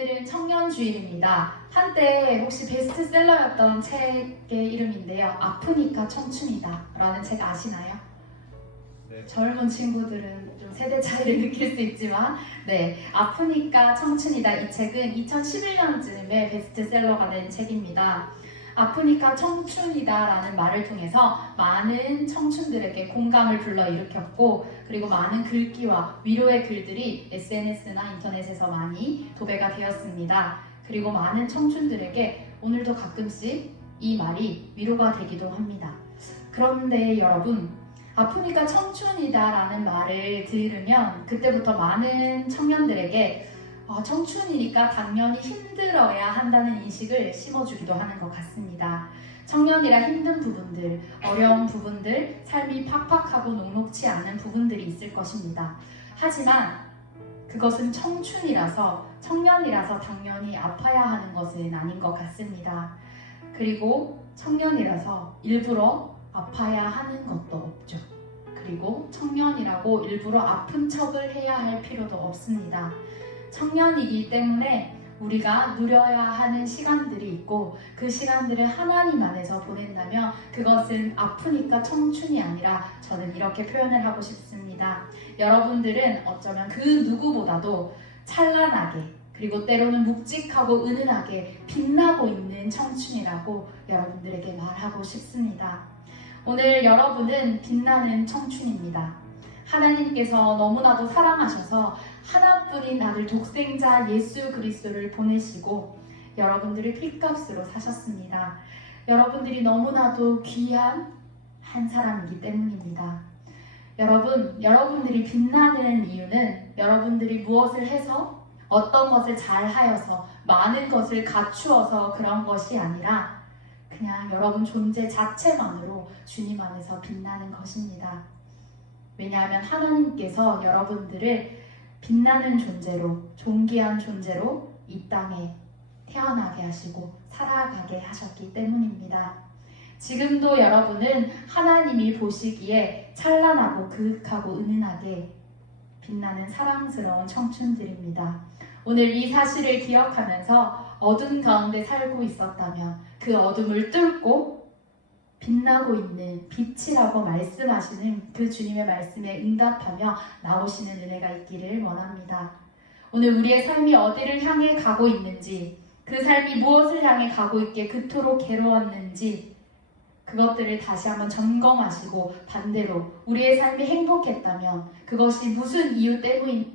오늘은 청년주일입니다. 한때 혹시 베스트셀러였던 책의 이름인데요. 아프니까 청춘이다 라는 책 아시나요? 네. 젊은 친구들은 좀 세대 차이를 느낄 수 있지만 아프니까 청춘이다 이 책은 2011년쯤에 베스트셀러가 된 책입니다. 아프니까 청춘이다 라는 말을 통해서 많은 청춘들에게 공감을 불러일으켰고, 그리고 많은 글귀와 위로의 글들이 SNS나 인터넷에서 많이 도배가 되었습니다. 그리고 많은 청춘들에게 오늘도 가끔씩 이 말이 위로가 되기도 합니다. 그런데 여러분, 아프니까 청춘이다 라는 말을 들으면 그때부터 많은 청년들에게 청춘이니까 당연히 힘들어야 한다는 인식을 심어주기도 하는 것 같습니다. 청년이라 힘든 부분들, 어려운 부분들, 삶이 팍팍하고 녹록지 않은 부분들이 있을 것입니다. 하지만 그것은 청춘이라서, 청년이라서 당연히 아파야 하는 것은 아닌 것 같습니다. 그리고 청년이라서 일부러 아파야 하는 것도 없죠. 그리고 청년이라고 일부러 아픈 척을 해야 할 필요도 없습니다. 청년이기 때문에 우리가 누려야 하는 시간들이 있고, 그 시간들을 하나님 안에서 보낸다면 그것은 아프니까 청춘이 아니라 저는 이렇게 표현을 하고 싶습니다. 여러분들은 어쩌면 그 누구보다도 찬란하게, 그리고 때로는 묵직하고 은은하게 빛나고 있는 청춘이라고 여러분들에게 말하고 싶습니다. 오늘 여러분은 빛나는 청춘입니다. 하나님께서 너무나도 사랑하셔서 하나뿐인 아들 독생자 예수 그리스도를 보내시고 여러분들을 핏값으로 사셨습니다. 여러분들이 너무나도 귀한 한 사람이기 때문입니다. 여러분들이 빛나는 이유는 여러분들이 무엇을 해서, 어떤 것을 잘 하여서, 많은 것을 갖추어서 그런 것이 아니라 그냥 여러분 존재 자체만으로 주님 안에서 빛나는 것입니다. 왜냐하면 하나님께서 여러분들을 빛나는 존재로, 존귀한 존재로 이 땅에 태어나게 하시고 살아가게 하셨기 때문입니다. 지금도 여러분은 하나님이 보시기에 찬란하고 그윽하고 은은하게 빛나는 사랑스러운 청춘들입니다. 오늘 이 사실을 기억하면서 어둠 가운데 살고 있었다면 그 어둠을 뚫고 빛나고 있는 빛이라고 말씀하시는 그 주님의 말씀에 응답하며 나오시는 은혜가 있기를 원합니다. 오늘 우리의 삶이 어디를 향해 가고 있는지, 그 삶이 무엇을 향해 가고 있기에 그토록 괴로웠는지 그것들을 다시 한번 점검하시고, 반대로 우리의 삶이 행복했다면 그것이 무슨 이유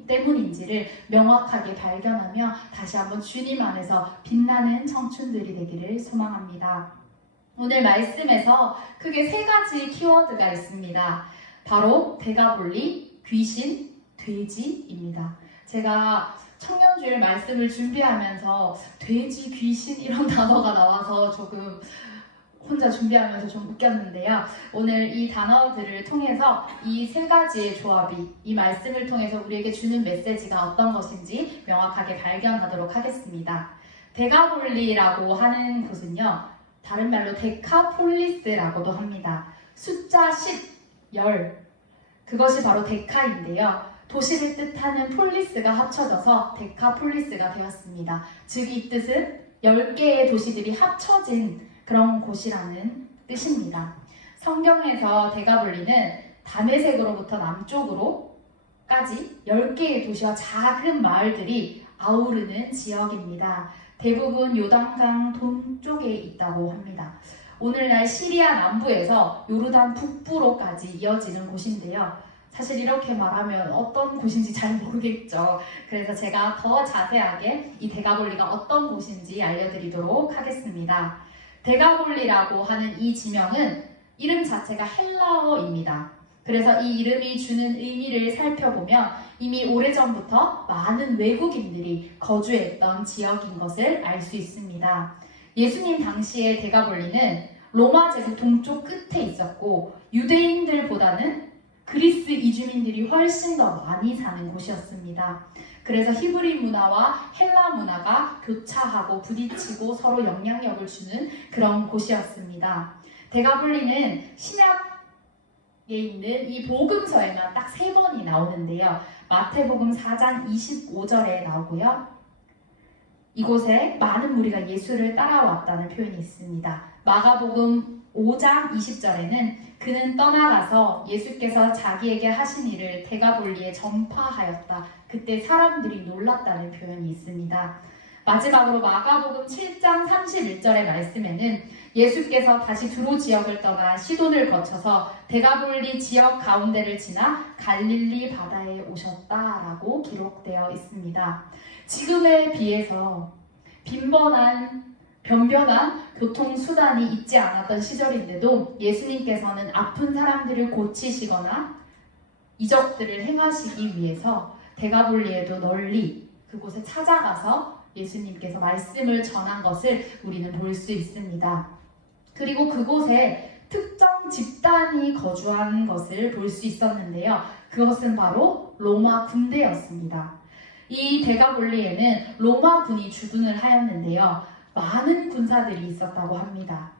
때문인지를 명확하게 발견하며 다시 한번 주님 안에서 빛나는 청춘들이 되기를 소망합니다. 오늘 말씀에서 크게 세 가지 키워드가 있습니다. 바로 대가볼리, 귀신, 돼지입니다. 제가 청년주일 말씀을 준비하면서 돼지, 귀신 이런 단어가 나와서 조금 혼자 준비하면서 좀 웃겼는데요. 오늘 이 단어들을 통해서 이 세 가지의 조합이 이 말씀을 통해서 우리에게 주는 메시지가 어떤 것인지 명확하게 발견하도록 하겠습니다. 대가볼리라고 하는 곳은요, 다른 말로 데카폴리스라고도 합니다. 숫자 10, 10, 그것이 바로 데카인데요. 도시를 뜻하는 폴리스가 합쳐져서 데카폴리스가 되었습니다. 즉 이 뜻은 10개의 도시들이 합쳐진 그런 곳이라는 뜻입니다. 성경에서 데가볼리는 다메섹으로부터 남쪽으로까지 10개의 도시와 작은 마을들이 아우르는 지역입니다. 대부분 요단강 동쪽에 있다고 합니다. 오늘날 시리아 남부에서 요르단 북부로까지 이어지는 곳인데요. 사실 이렇게 말하면 어떤 곳인지 잘 모르겠죠. 그래서 제가 더 자세하게 이 데가볼리가 어떤 곳인지 알려드리도록 하겠습니다. 데가볼리라고 하는 이 지명은 이름 자체가 헬라어입니다. 그래서 이 이름이 주는 의미를 살펴보면 이미 오래전부터 많은 외국인들이 거주했던 지역인 것을 알 수 있습니다. 예수님 당시의 데가볼리는 로마 제국 동쪽 끝에 있었고, 유대인들보다는 그리스 이주민들이 훨씬 더 많이 사는 곳이었습니다. 그래서 히브리 문화와 헬라 문화가 교차하고 부딪히고 서로 영향력을 주는 그런 곳이었습니다. 데가볼리는 신약에 있는 이 복음서에만 딱 3번이 나오는데요. 마태복음 4장 25절에 나오고요. 이곳에 많은 무리가 예수를 따라왔다는 표현이 있습니다. 마가복음 5장 20절에는 그는 떠나가서 예수께서 자기에게 하신 일을 데가볼리에 전파하였다. 그때 사람들이 놀랐다는 표현이 있습니다. 마지막으로 마가복음 7장 31절의 말씀에는 예수께서 다시 두로 지역을 떠나 시돈을 거쳐서 데가볼리 지역 가운데를 지나 갈릴리 바다에 오셨다라고 기록되어 있습니다. 지금에 비해서 변변한 교통수단이 있지 않았던 시절인데도 예수님께서는 아픈 사람들을 고치시거나 이적들을 행하시기 위해서 데가볼리에도 널리 그곳에 찾아가서 예수님께서 말씀을 전한 것을 우리는 볼 수 있습니다. 그리고 그곳에 특정 집단이 거주한 것을 볼 수 있었는데요. 그것은 바로 로마 군대였습니다. 이 데가볼리에는 로마 군이 주둔을 하였는데요. 많은 군사들이 있었다고 합니다.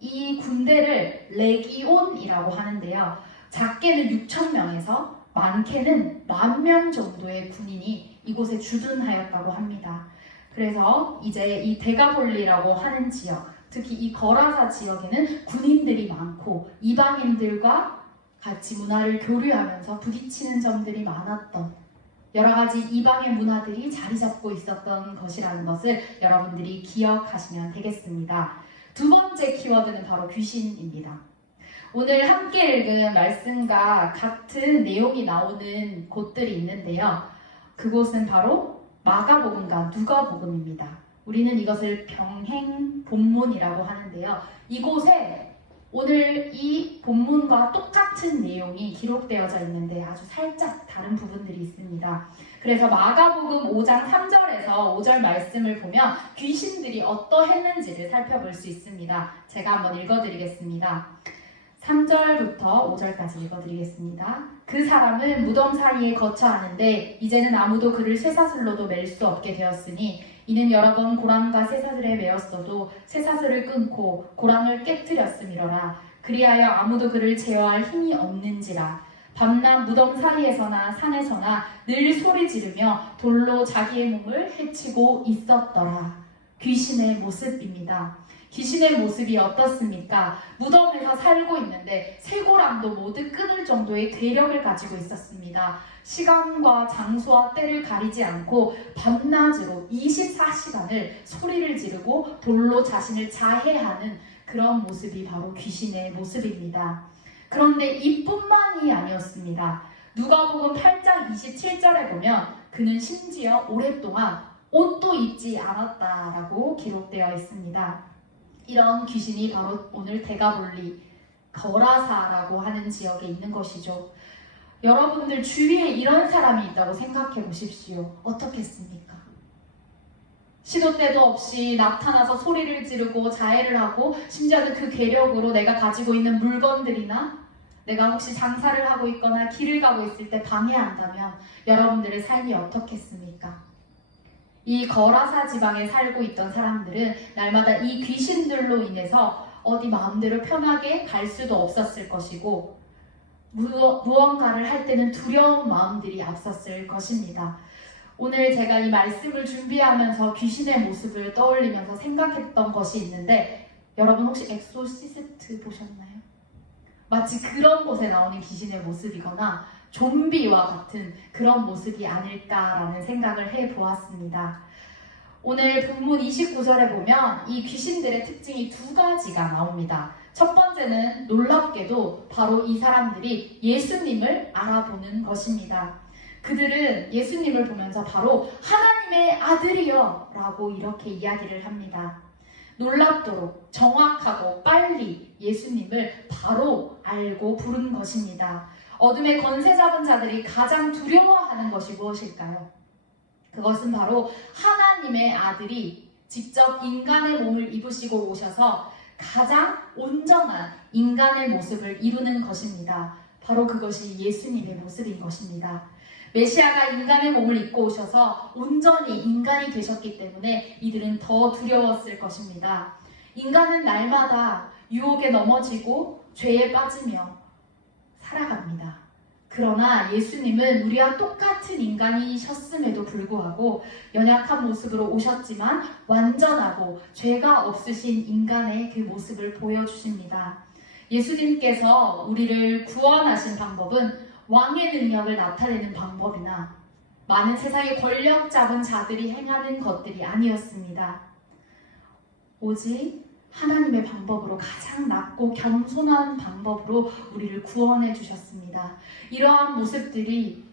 이 군대를 레기온이라고 하는데요. 작게는 6,000명에서 많게는 10,000명 정도의 군인이 이곳에 주둔하였다고 합니다. 그래서 이제 이 데가볼리라고 하는 지역, 특히 이 거라사 지역에는 군인들이 많고 이방인들과 같이 문화를 교류하면서 부딪히는 점들이 많았던 여러 가지 이방의 문화들이 자리 잡고 있었던 것이라는 것을 여러분들이 기억하시면 되겠습니다. 두 번째 키워드는 바로 귀신입니다. 오늘 함께 읽은 말씀과 같은 내용이 나오는 곳들이 있는데요. 그곳은 바로 마가복음과 누가복음입니다. 우리는 이것을 병행 본문이라고 하는데요. 이곳에 오늘 이 본문과 똑같은 내용이 기록되어져 있는데 아주 살짝 다른 부분들이 있습니다. 그래서 마가복음 5장 3절에서 5절 말씀을 보면 귀신들이 어떠했는지를 살펴볼 수 있습니다. 제가 한번 읽어드리겠습니다. 3절부터 5절까지 읽어드리겠습니다. 그 사람은 무덤 사이에 거처하는데 이제는 아무도 그를 쇠사슬로도 맬 수 없게 되었으니 이는 여러 번 고랑과 쇠사슬에 매었어도 쇠사슬을 끊고 고랑을 깨뜨렸음이러라. 그리하여 아무도 그를 제어할 힘이 없는지라. 밤낮 무덤 사이에서나 산에서나 늘 소리 지르며 돌로 자기의 몸을 해치고 있었더라. 귀신의 모습입니다. 귀신의 모습이 어떻습니까? 무덤에서 살고 있는데 쇠고랑도 모두 끊을 정도의 괴력을 가지고 있었습니다. 시간과 장소와 때를 가리지 않고 밤낮으로 24시간을 소리를 지르고 돌로 자신을 자해하는 그런 모습이 바로 귀신의 모습입니다. 그런데 이뿐만이 아니었습니다. 누가복음 8장 27절에 보면 그는 심지어 오랫동안 옷도 입지 않았다라고 기록되어 있습니다. 이런 귀신이 바로 오늘 데가볼리, 거라사라고 하는 지역에 있는 것이죠. 여러분들 주위에 이런 사람이 있다고 생각해 보십시오. 어떻겠습니까? 시도 때도 없이 나타나서 소리를 지르고 자해를 하고 심지어는 그 괴력으로 내가 가지고 있는 물건들이나 내가 혹시 장사를 하고 있거나 길을 가고 있을 때 방해한다면 여러분들의 삶이 어떻겠습니까? 이 거라사 지방에 살고 있던 사람들은 날마다 이 귀신들로 인해서 어디 마음대로 편하게 갈 수도 없었을 것이고 무언가를 할 때는 두려운 마음들이 앞섰을 것입니다. 오늘 제가 이 말씀을 준비하면서 귀신의 모습을 떠올리면서 생각했던 것이 있는데 여러분 혹시 엑소시스트 보셨나요? 마치 그런 곳에 나오는 귀신의 모습이거나 좀비와 같은 그런 모습이 아닐까라는 생각을 해보았습니다. 오늘 본문 29절에 보면 이 귀신들의 특징이 두 가지가 나옵니다. 첫 번째는 놀랍게도 바로 이 사람들이 예수님을 알아보는 것입니다. 그들은 예수님을 보면서 바로 하나님의 아들이여 라고 이렇게 이야기를 합니다. 놀랍도록 정확하고 빨리 예수님을 바로 알고 부른 것입니다. 어둠의 권세 잡은 자들이 가장 두려워하는 것이 무엇일까요? 그것은 바로 하나님의 아들이 직접 인간의 몸을 입으시고 오셔서 가장 온전한 인간의 모습을 이루는 것입니다. 바로 그것이 예수님의 모습인 것입니다. 메시아가 인간의 몸을 입고 오셔서 온전히 인간이 되셨기 때문에 이들은 더 두려웠을 것입니다. 인간은 날마다 유혹에 넘어지고 죄에 빠지며 살아갑니다. 그러나 예수님은 우리와 똑같은 인간이셨음에도 불구하고 연약한 모습으로 오셨지만 완전하고 죄가 없으신 인간의 그 모습을 보여주십니다. 예수님께서 우리를 구원하신 방법은 왕의 능력을 나타내는 방법이나 많은 세상의 권력 잡은 자들이 행하는 것들이 아니었습니다. 오직 하나님의 방법으로 가장 낮고 겸손한 방법으로 우리를 구원해 주셨습니다. 이러한 모습들이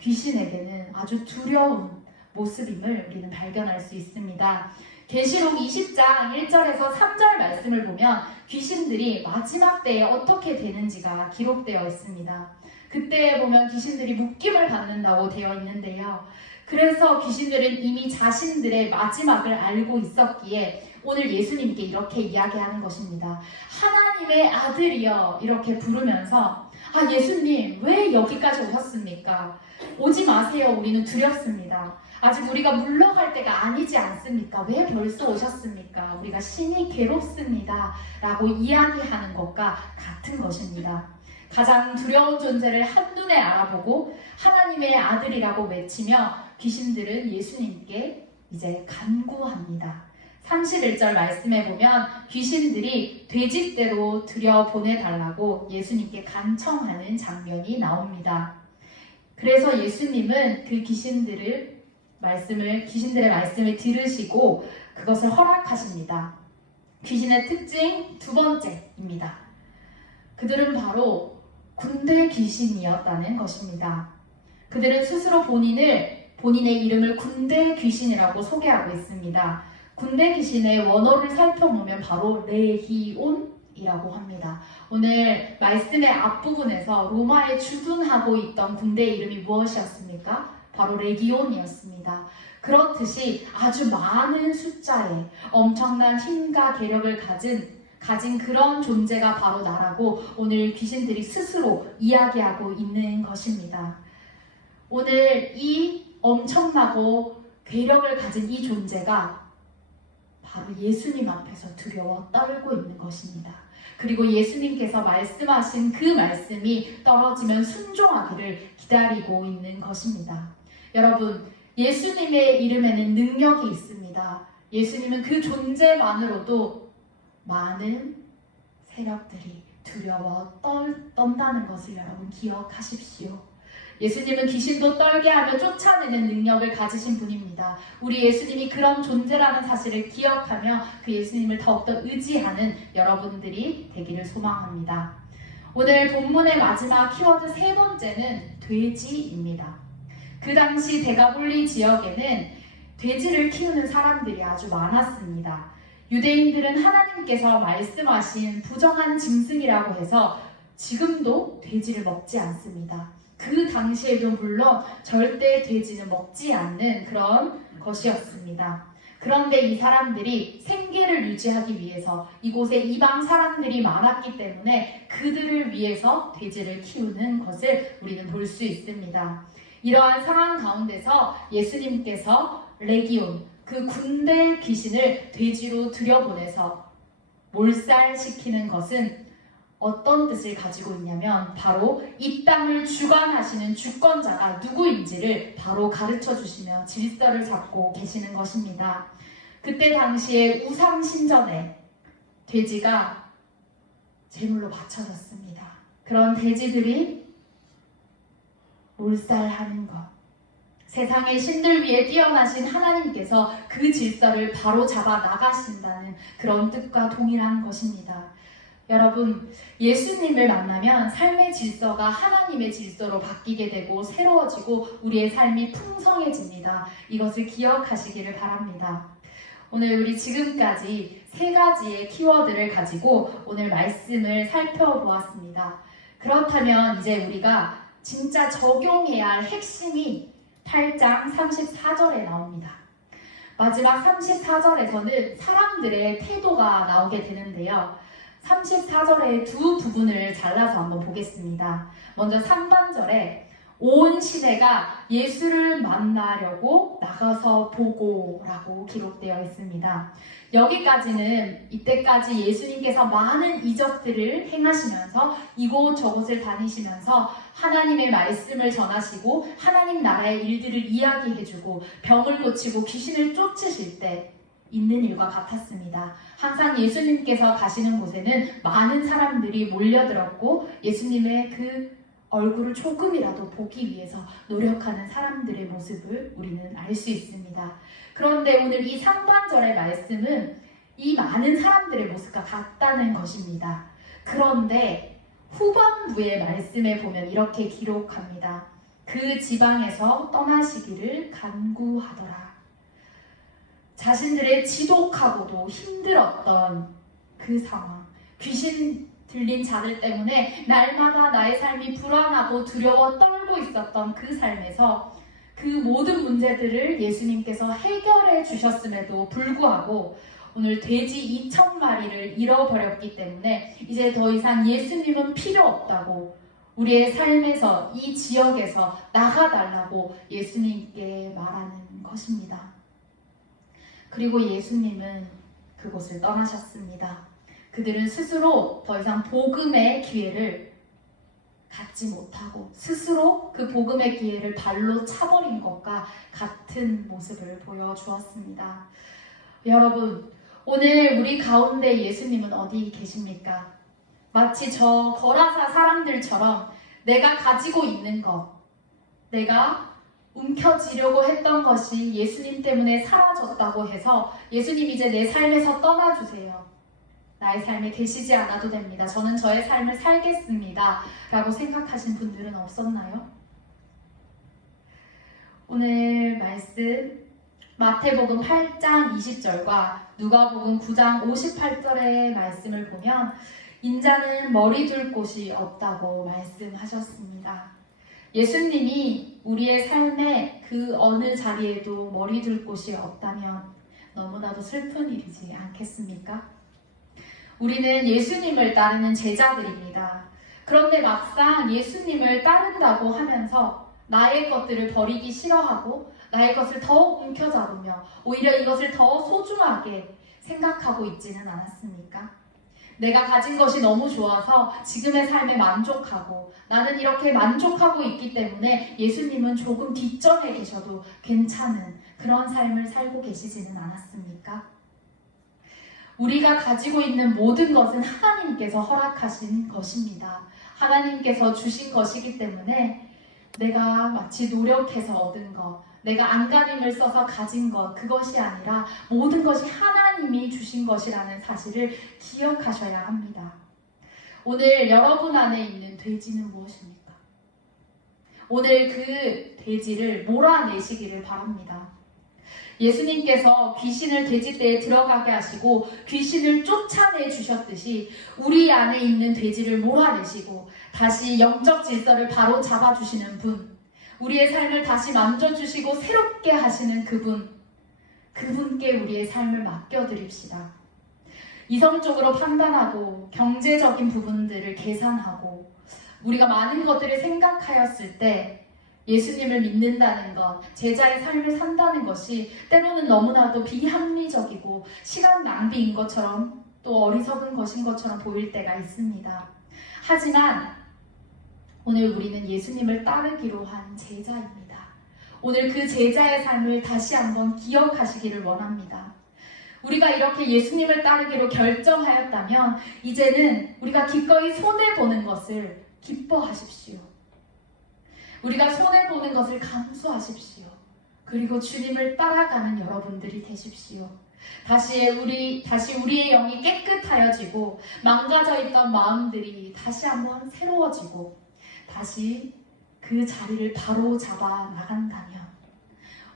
귀신에게는 아주 두려운 모습임을 우리는 발견할 수 있습니다. 계시록 20장 1절에서 3절 말씀을 보면 귀신들이 마지막 때에 어떻게 되는지가 기록되어 있습니다. 그때에 보면 귀신들이 묶임을 받는다고 되어 있는데요. 그래서 귀신들은 이미 자신들의 마지막을 알고 있었기에 오늘 예수님께 이렇게 이야기하는 것입니다. 하나님의 아들이여 이렇게 부르면서 예수님 왜 여기까지 오셨습니까? 오지 마세요. 우리는 두렵습니다. 아직 우리가 물러갈 때가 아니지 않습니까? 왜 벌써 오셨습니까? 우리가 심히 괴롭습니다. 라고 이야기하는 것과 같은 것입니다. 가장 두려운 존재를 한눈에 알아보고 하나님의 아들이라고 외치며 귀신들은 예수님께 이제 간구합니다. 31절 말씀에 보면 귀신들이 돼지떼로 들여보내달라고 예수님께 간청하는 장면이 나옵니다. 그래서 예수님은 그 귀신들의 말씀을 들으시고 그것을 허락하십니다. 귀신의 특징 두 번째입니다. 그들은 바로 군대 귀신이었다는 것입니다. 그들은 스스로 본인의 이름을 군대 귀신이라고 소개하고 있습니다. 군대 귀신의 원어를 살펴보면 바로 레기온이라고 합니다. 오늘 말씀의 앞부분에서 로마에 주둔하고 있던 군대 이름이 무엇이었습니까? 바로 레기온이었습니다. 그렇듯이 아주 많은 숫자의 엄청난 힘과 계력을 가진 그런 존재가 바로 나라고 오늘 귀신들이 스스로 이야기하고 있는 것입니다. 오늘 이 엄청나고 괴력을 가진 이 존재가 바로 예수님 앞에서 두려워 떨고 있는 것입니다. 그리고 예수님께서 말씀하신 그 말씀이 떨어지면 순종하기를 기다리고 있는 것입니다. 여러분, 예수님의 이름에는 능력이 있습니다. 예수님은 그 존재만으로도 많은 세력들이 두려워 떤다는 것을 여러분 기억하십시오. 예수님은 귀신도 떨게 하며 쫓아내는 능력을 가지신 분입니다. 우리 예수님이 그런 존재라는 사실을 기억하며 그 예수님을 더욱더 의지하는 여러분들이 되기를 소망합니다. 오늘 본문의 마지막 키워드 세 번째는 돼지입니다. 그 당시 데가볼리 지역에는 돼지를 키우는 사람들이 아주 많았습니다. 유대인들은 하나님께서 말씀하신 부정한 짐승이라고 해서 지금도 돼지를 먹지 않습니다. 그 당시에도 물론 절대 돼지는 먹지 않는 그런 것이었습니다. 그런데 이 사람들이 생계를 유지하기 위해서 이곳에 이방 사람들이 많았기 때문에 그들을 위해서 돼지를 키우는 것을 우리는 볼 수 있습니다. 이러한 상황 가운데서 예수님께서 레기온, 그 군대 귀신을 돼지로 들여보내서 몰살시키는 것은 어떤 뜻을 가지고 있냐면 바로 이 땅을 주관하시는 주권자가 누구인지를 바로 가르쳐 주시며 질서를 잡고 계시는 것입니다. 그때 당시에 우상 신전에 돼지가 제물로 바쳐졌습니다. 그런 돼지들이 몰살하는 것, 세상의 신들 위에 뛰어나신 하나님께서 그 질서를 바로 잡아 나가신다는 그런 뜻과 동일한 것입니다. 여러분, 예수님을 만나면 삶의 질서가 하나님의 질서로 바뀌게 되고 새로워지고 우리의 삶이 풍성해집니다. 이것을 기억하시기를 바랍니다. 오늘 우리 지금까지 세 가지의 키워드를 가지고 오늘 말씀을 살펴보았습니다. 그렇다면 이제 우리가 진짜 적용해야 할 핵심이 8장 34절에 나옵니다. 마지막 34절에서는 사람들의 태도가 나오게 되는데요. 34절의 두 부분을 잘라서 한번 보겠습니다. 먼저 3반절에 온 시대가 예수를 만나려고 나가서 보고라고 기록되어 있습니다. 여기까지는 이때까지 예수님께서 많은 이적들을 행하시면서 이곳저곳을 다니시면서 하나님의 말씀을 전하시고 하나님 나라의 일들을 이야기해주고 병을 고치고 귀신을 쫓으실 때 있는 일과 같았습니다. 항상 예수님께서 가시는 곳에는 많은 사람들이 몰려들었고 예수님의 그 얼굴을 조금이라도 보기 위해서 노력하는 사람들의 모습을 우리는 알 수 있습니다. 그런데 오늘 이 상반절의 말씀은 이 많은 사람들의 모습과 같다는 것입니다. 그런데 후반부의 말씀에 보면 이렇게 기록합니다. 그 지방에서 떠나시기를 간구하더라. 자신들의 지독하고도 힘들었던 그 상황, 귀신 들린 자들 때문에 날마다 나의 삶이 불안하고 두려워 떨고 있었던 그 삶에서 그 모든 문제들을 예수님께서 해결해 주셨음에도 불구하고 오늘 돼지 2,000마리를 잃어버렸기 때문에 이제 더 이상 예수님은 필요 없다고 우리의 삶에서 이 지역에서 나가달라고 예수님께 말하는 것입니다. 그리고 예수님은 그곳을 떠나셨습니다. 그들은 스스로 더 이상 복음의 기회를 갖지 못하고 스스로 그 복음의 기회를 발로 차버린 것과 같은 모습을 보여주었습니다. 여러분, 오늘 우리 가운데 예수님은 어디 계십니까? 마치 저 거라사 사람들처럼 내가 가지고 있는 것, 내가 움켜쥐려고 했던 것이 예수님 때문에 사라졌다고 해서 예수님 이제 내 삶에서 떠나주세요. 나의 삶에 계시지 않아도 됩니다. 저는 저의 삶을 살겠습니다. 라고 생각하신 분들은 없었나요? 오늘 말씀 마태복음 8장 20절과 누가복음 9장 58절의 말씀을 보면 인자는 머리 둘 곳이 없다고 말씀하셨습니다. 예수님이 우리의 삶의 그 어느 자리에도 머리 둘 곳이 없다면 너무나도 슬픈 일이지 않겠습니까? 우리는 예수님을 따르는 제자들입니다. 그런데 막상 예수님을 따른다고 하면서 나의 것들을 버리기 싫어하고 나의 것을 더 움켜잡으며 오히려 이것을 더 소중하게 생각하고 있지는 않았습니까? 내가 가진 것이 너무 좋아서 지금의 삶에 만족하고 나는 이렇게 만족하고 있기 때문에 예수님은 조금 뒷전에 계셔도 괜찮은 그런 삶을 살고 계시지는 않았습니까? 우리가 가지고 있는 모든 것은 하나님께서 허락하신 것입니다. 하나님께서 주신 것이기 때문에 내가 마치 노력해서 얻은 것, 내가 안간힘을 써서 가진 것, 그것이 아니라 모든 것이 하나님이 주신 것이라는 사실을 기억하셔야 합니다. 오늘 여러분 안에 있는 돼지는 무엇입니까? 오늘 그 돼지를 몰아내시기를 바랍니다. 예수님께서 귀신을 돼지떼에 들어가게 하시고 귀신을 쫓아내 주셨듯이 우리 안에 있는 돼지를 몰아내시고 다시 영적 질서를 바로 잡아주시는 분, 우리의 삶을 다시 만져주시고 새롭게 하시는 그분께 우리의 삶을 맡겨드립시다. 이성적으로 판단하고 경제적인 부분들을 계산하고 우리가 많은 것들을 생각하였을 때 예수님을 믿는다는 것, 제자의 삶을 산다는 것이 때로는 너무나도 비합리적이고 시간 낭비인 것처럼 또 어리석은 것인 것처럼 보일 때가 있습니다. 하지만 오늘 우리는 예수님을 따르기로 한 제자입니다. 오늘 그 제자의 삶을 다시 한번 기억하시기를 원합니다. 우리가 이렇게 예수님을 따르기로 결정하였다면 이제는 우리가 기꺼이 손해보는 것을 기뻐하십시오. 우리가 손해보는 것을 감수하십시오. 그리고 주님을 따라가는 여러분들이 되십시오. 다시 우리의 영이 깨끗하여지고 망가져 있던 마음들이 다시 한번 새로워지고 다시 그 자리를 바로 잡아 나간다면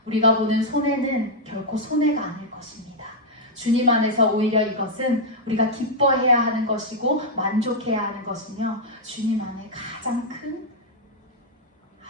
우리가 보는 손해는 결코 손해가 아닐 것입니다. 주님 안에서 오히려 이것은 우리가 기뻐해야 하는 것이고 만족해야 하는 것이며 주님 안에 가장 큰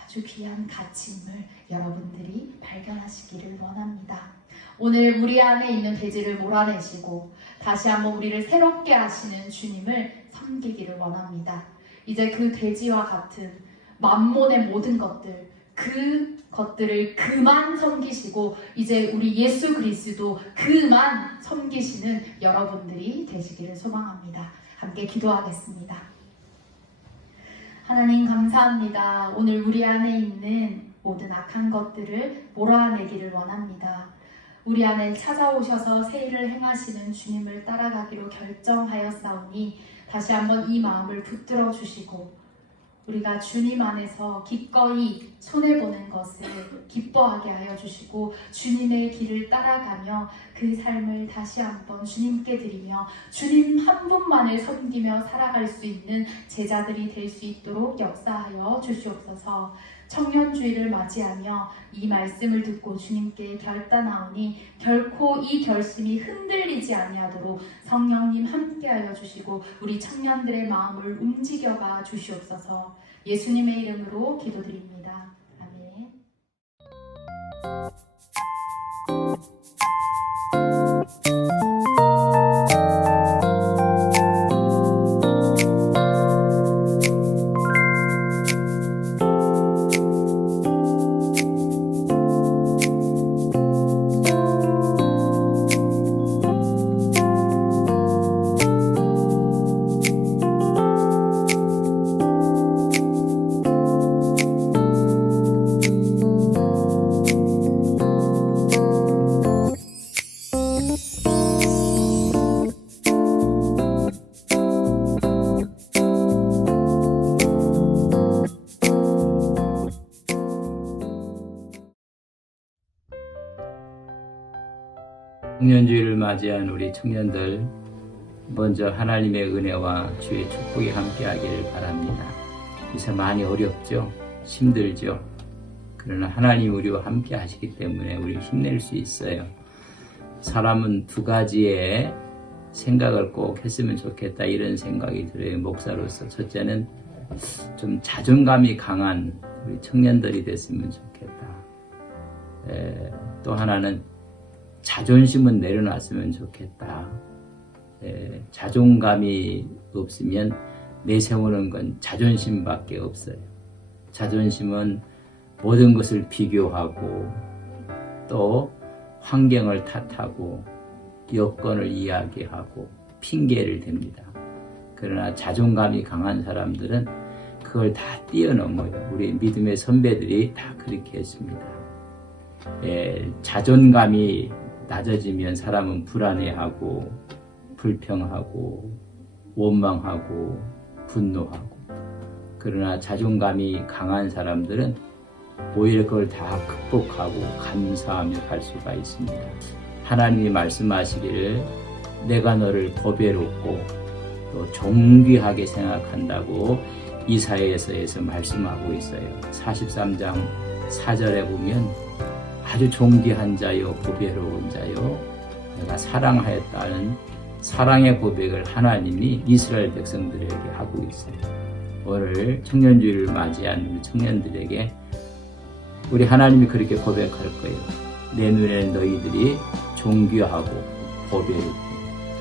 아주 귀한 가치임을 여러분들이 발견하시기를 원합니다. 오늘 우리 안에 있는 돼지를 몰아내시고 다시 한번 우리를 새롭게 하시는 주님을 섬기기를 원합니다. 이제 그 돼지와 같은 만몬의 모든 것들, 그 것들을 그만 섬기시고 이제 우리 예수 그리스도 그만 섬기시는 여러분들이 되시기를 소망합니다. 함께 기도하겠습니다. 하나님 감사합니다. 오늘 우리 안에 있는 모든 악한 것들을 몰아내기를 원합니다. 우리 안에 찾아오셔서 새 일을 행하시는 주님을 따라가기로 결정하였사오니 다시 한번 이 마음을 붙들어 주시고 우리가 주님 안에서 기꺼이 손해보는 것을 기뻐하게 하여 주시고 주님의 길을 따라가며 그 삶을 다시 한번 주님께 드리며 주님 한 분만을 섬기며 살아갈 수 있는 제자들이 될 수 있도록 역사하여 주시옵소서. 청년주의를 맞이하며 이 말씀을 듣고 주님께 결단하오니 결코 이 결심이 흔들리지 아니하도록 성령님 함께하여 주시고 우리 청년들의 마음을 움직여가 주시옵소서. 예수님의 이름으로 기도드립니다. 아멘. 청년주의를 맞이한 우리 청년들, 먼저 하나님의 은혜와 주의 축복이 함께하기를 바랍니다. 이제 많이 어렵죠? 힘들죠? 그러나 하나님 우리와 함께 하시기 때문에 우리 힘낼 수 있어요. 사람은 두 가지의 생각을 꼭 했으면 좋겠다 이런 생각이 들어요. 목사로서 첫째는 좀 자존감이 강한 우리 청년들이 됐으면 좋겠다. 또 하나는 자존심은 내려놨으면 좋겠다. 자존감이 없으면 내세우는 건 자존심밖에 없어요. 자존심은 모든 것을 비교하고 또 환경을 탓하고 여건을 이야기하고 핑계를 댑니다. 그러나 자존감이 강한 사람들은 그걸 다 뛰어넘어요. 우리 믿음의 선배들이 다 그렇게 했습니다. 자존감이 낮아지면 사람은 불안해하고 불평하고 원망하고 분노하고, 그러나 자존감이 강한 사람들은 오히려 그걸 다 극복하고 감사하며 갈 수가 있습니다. 하나님이 말씀하시기를 내가 너를 보배롭고 또 존귀하게 생각한다고 이사야서에서 말씀하고 있어요. 43장 4절에 보면 아주 존귀한 자요 보배로운 자요 내가 사랑하였다는 사랑의 고백을 하나님이 이스라엘 백성들에게 하고 있어요. 오늘 청년주의를 맞이한 우리 청년들에게 우리 하나님이 그렇게 고백할 거예요. 내 눈에는 너희들이 존귀하고 보배롭고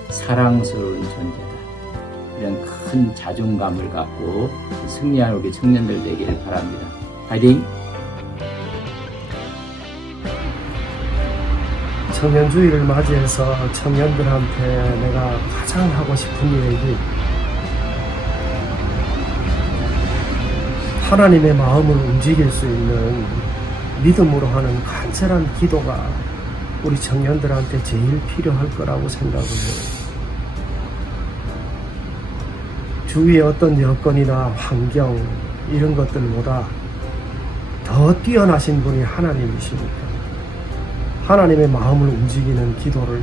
사랑스러운 존재다. 이런 큰 자존감을 갖고 승리한 우리 청년들 되기를 바랍니다. 파이팅! 청년주의를 맞이해서 청년들한테 내가 가장 하고 싶은 얘기, 하나님의 마음을 움직일 수 있는 믿음으로 하는 간절한 기도가 우리 청년들한테 제일 필요할 거라고 생각을 해요. 주위의 어떤 여건이나 환경 이런 것들보다 더 뛰어나신 분이 하나님이시니까 하나님의 마음을 움직이는 기도를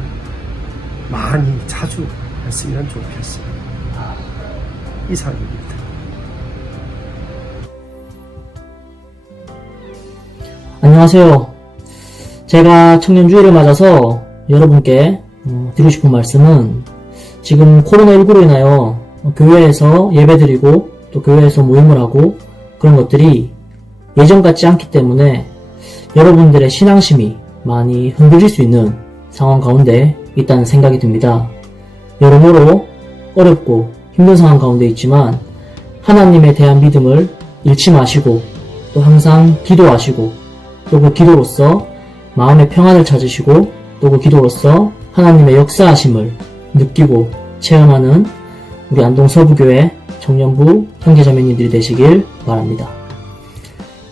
많이 자주 했으면 좋겠어요. 이상입니다. 안녕하세요. 제가 청년주의를 맞아서 여러분께 드리고 싶은 말씀은, 지금 코로나19로 인하여 교회에서 예배드리고 또 교회에서 모임을 하고 그런 것들이 예전 같지 않기 때문에 여러분들의 신앙심이 많이 흔들릴 수 있는 상황 가운데 있다는 생각이 듭니다. 여러모로 어렵고 힘든 상황 가운데 있지만 하나님에 대한 믿음을 잃지 마시고 또 항상 기도하시고 또 그 기도로서 마음의 평안을 찾으시고 또 그 기도로서 하나님의 역사하심을 느끼고 체험하는 우리 안동 서부교회 청년부 형제자매님들이 되시길 바랍니다.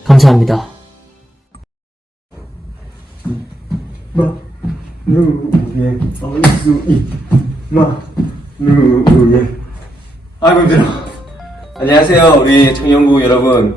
감사합니다. 누구의 얼수이 누구의 아이고 힘들어. 안녕하세요 우리 청년부 여러분.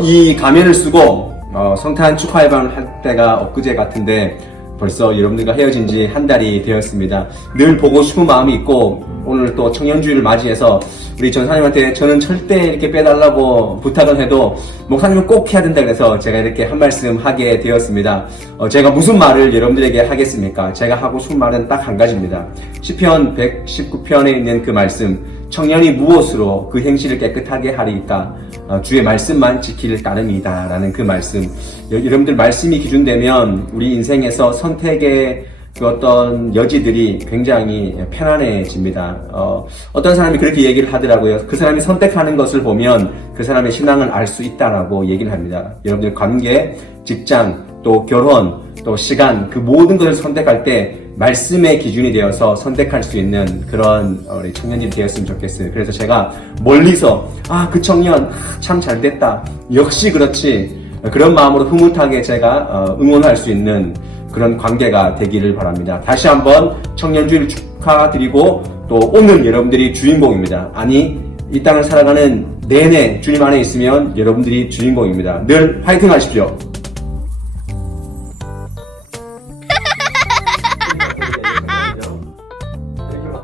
이 가면을 쓰고 성탄 축하 예방을 할 때가 엊그제 같은데 벌써 여러분들과 헤어진 지 한 달이 되었습니다. 늘 보고 싶은 마음이 있고 오늘 또 청년주의를 맞이해서 우리 전사님한테 저는 절대 이렇게 빼달라고 부탁을 해도 목사님은 꼭 해야 된다 그래서 제가 이렇게 한 말씀 하게 되었습니다. 제가 무슨 말을 여러분들에게 하겠습니까? 제가 하고 싶은 말은 딱 한 가지입니다. 시편 119편에 있는 그 말씀, 청년이 무엇으로 그 행실을 깨끗하게 하리이까? 주의 말씀만 지킬 따름이다 라는 그 말씀. 여러분들 말씀이 기준되면 우리 인생에서 선택의 그 어떤 여지들이 굉장히 편안해집니다. 어떤 사람이 그렇게 얘기를 하더라고요. 그 사람이 선택하는 것을 보면 그 사람의 신앙을 알 수 있다라고 얘기를 합니다. 여러분들 관계, 직장, 또 결혼, 또 시간, 그 모든 것을 선택할 때 말씀의 기준이 되어서 선택할 수 있는 그런 우리 청년들이 되었으면 좋겠어요. 그래서 제가 멀리서 그 청년 참 잘됐다. 역시 그렇지. 그런 마음으로 흐뭇하게 제가 응원할 수 있는 그런 관계가 되기를 바랍니다. 다시 한번 청년주의를 축하드리고 또 오늘 여러분들이 주인공입니다. 아니 이 땅을 살아가는 내내 주님 안에 있으면 여러분들이 주인공입니다. 늘 화이팅 하십시오.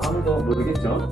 아무도 모르겠죠?